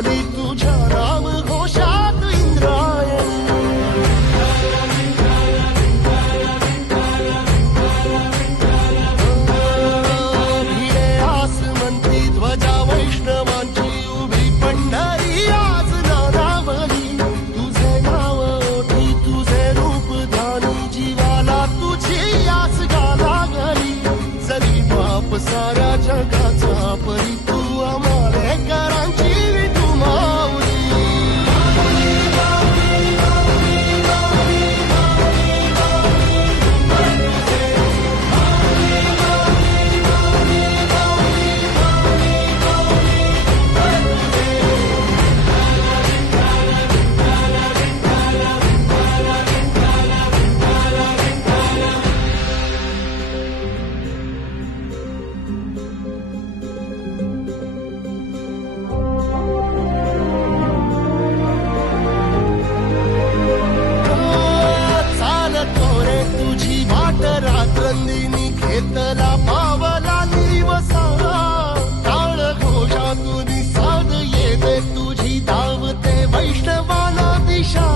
आली तुझ्या नाम घोषात इंद्रायणी भिडे आसमंती ध्वजा वैष्णवांची उभी पंढरी आज नानावली तुझे नाव ओठी तुझे रूप ध्यानी जीवाला तुझी आस गा लागली जरी बाप साऱ्या जगाचा परी तू आमालेकरांची विठू माऊली रात्रंदिनी घेतला पावला दिवसा टाळ घोषातून साध येते तुझी धावते वैष्णवाला दिशा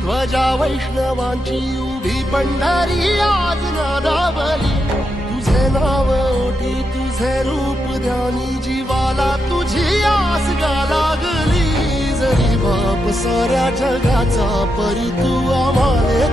ध्वजा वैष्णवांची उभी पंढरी आज नादावली तुझे नाव ओठी तुझे रूप ध्यानी जीवाला तुझी आस गा लागली जरी बाप साऱ्या जगाचा परी तू आम्हाले